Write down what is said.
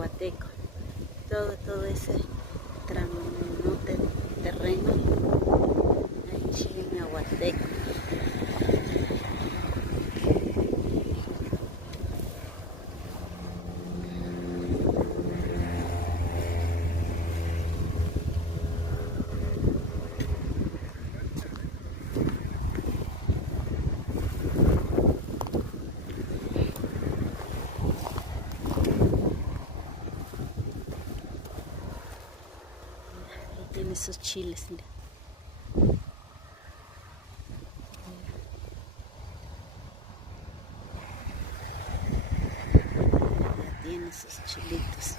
Huateco. Todo ese tramote de terreno allí en Huateco. Tiene sus chiles, mira. Ya tiene sus chilitos.